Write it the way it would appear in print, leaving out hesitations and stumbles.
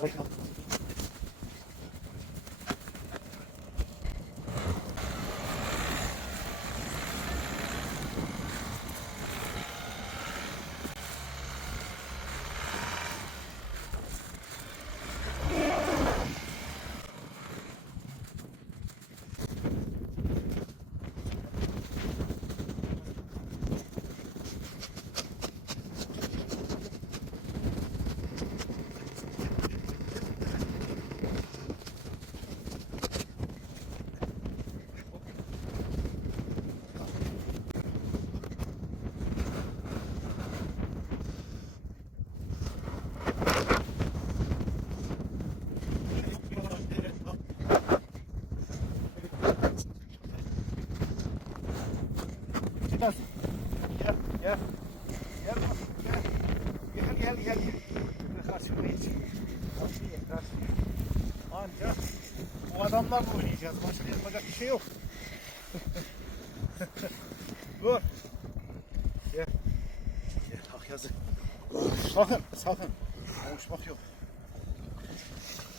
Gel. Gel. Gel. Gel. Gel. Gel. Gel. Gel. Karşıma geç. Karşıya. Ancak o adamlarla oynayacağız. Başka yapacak bir şey yok. Dur. Gel. Gel. Hak yazı. Sakın. Sakın. Konuşmak yok.